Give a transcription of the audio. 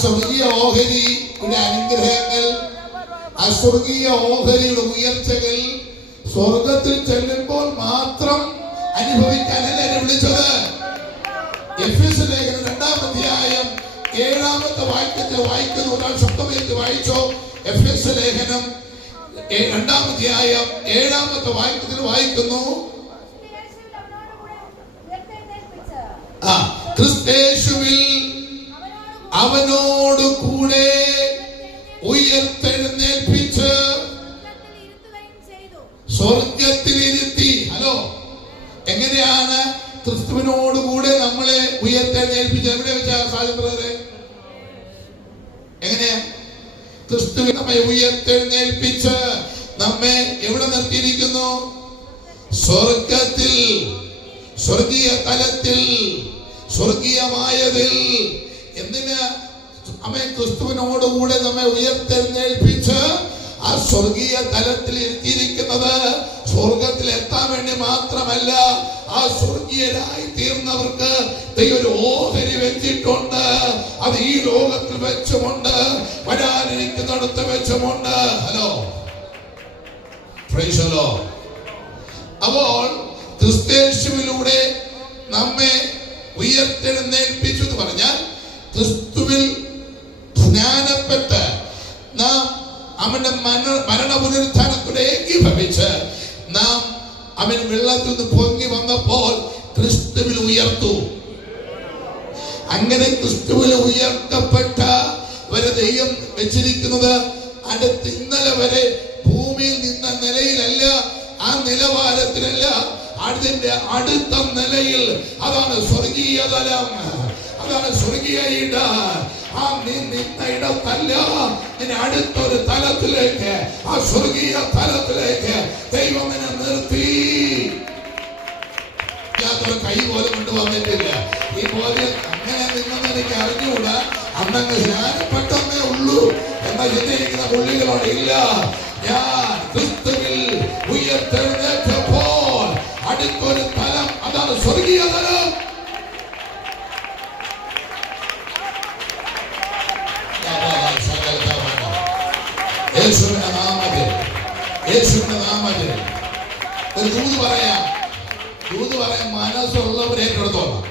സ്വർഗീയ ഓഹരിയുടെ അനുഗ്രഹങ്ങൾ, ആ സ്വർഗീയ ഓഹരിയുടെ ഉയർച്ചകൾ സ്വർഗത്തിൽ ചെല്ലുമ്പോൾ മാത്രം അനുഭവിക്കാനല്ല എന്നെ വിളിച്ചത്. എഫെസ്യ ലേഖനം 2-ാം അധ്യായം 7-ാമത്തെ വാക്യത്തെ വായിക്കുന്നു. ഒരാൾ ശബ്ദമേറ്റ് വായിച്ചോ. എഫെസ്യ ലേഖനം 2-ാം അധ്യായം 7-ാമത്തെ വാക്യത്തിൽ വായിക്കുന്നു. ക്രിസ്തയേശുവിൽ അവനോട് കൂടെ ഉയർത്തെഴുന്നേൽപ്പിച്ച് സ്വർഗത്തിൽ ഇരുത്തി. ഹലോ, എങ്ങനെയാണ് ക്രിസ്തുവിനോട് കൂടെ നമ്മളെ ഉയർത്തെഴുന്നേൽപ്പിച്ച്? എവിടെ വെച്ചാ സാജൻ ബ്രദറെ? എങ്ങനെയാ ക്രിസ്തുവിനെ നമ്മെ ഉയർത്തെഴുന്നേൽപ്പിച്ച് നമ്മെ എവിടെ നിർത്തിയിരിക്കുന്നു? സ്വർഗത്തിൽ, സ്വർഗീയ തലത്തിൽ, സ്വർഗീയമായതിൽ. എന്തിന്? നമ്മെ ക്രിസ്തുവിനോടുകൂടെ നമ്മെ ഉയർത്തെഴുന്നേൽപ്പിച്ച് ആ സ്വർഗീയ തലത്തിൽ എത്തിയിരിക്കുന്നത് സ്വർഗത്തിൽ എത്താൻ വേണ്ടി മാത്രമല്ല, ആ സ്വർഗീയരായി തീർന്നവർക്ക് ഒരു ഓഹരി വെച്ചിട്ടുണ്ട്. അത് ഈ ലോകത്തിൽ വെച്ചുമുണ്ട്, വരാനിരിക്കുന്നിടത്ത് വെച്ചുമുണ്ട്. Hello, praise the Lord. അപ്പോൾ ക്രിസ്തുവിലൂടെ നമ്മെ ഉയർത്തെഴുന്നേൽപ്പിച്ചു എന്ന് പറഞ്ഞാൽ ക്രിസ്തുവിൽ സ്നാനപ്പെട്ട് നാം അവന്റെ മരണ പുനരുത്ഥാനത്തോടെ ഏകീഭവിച്ച് നാം അവൻ വെള്ളത്തിൽ നിന്ന് പൊങ്ങി വന്നപ്പോൾ ക്രിസ്തുവിൽ ഉയർത്തു. അങ്ങനെ ക്രിസ്തുവിൽ ഉയർത്തപ്പെട്ട വരെ ദൈവം വെച്ചിരിക്കുന്നത് അടുത്ത് ഇന്നലെ വരെ ഭൂമിയിൽ നിന്ന നിലയിലല്ല, ആ നിലവാരത്തിലല്ല, അതിന്റെ അടുത്ത നിലയിൽ. അതാണ് സ്വർഗീയ തലം, അതാണ് സ്വർഗീയ ഇട. ആ നിന്ന ഇടത്തല്ല, നിന്നെ അടുത്തൊരു തലത്തിലേക്ക്, ആ സ്വർഗീയ തലത്തിലേക്ക് ദൈവം എന്നെ നിർത്തി. കൈ പോലും കൊണ്ടുവന്നിട്ടില്ല. ഈ പോലെ അങ്ങനെ നിന്നെന്ന് എനിക്ക് അറിഞ്ഞുകൂടാ. അന്നങ്ങ് സ്നാനപ്പെട്ടേ ഉള്ളൂ എന്ന ചിന്തിക്കുന്ന പുള്ളികളോട് ഇല്ല. ഞാൻ ക്രിസ്തുവിൽ ഉയർത്തെഴുന്നേറ്റപ്പോൾ അടുത്തൊരു തലം, അതാണ് സ്വർഗീയ തലം. യേശുവിന്റെ നാമത്തിൽ, യേശുവിന്റെ നാമത്തിൽ ഒരു ദൂത് പറയാം. ദൂത് പറയാൻ മനസ്സുള്ളവരെ ഏറ്റെടുത്തോളാം.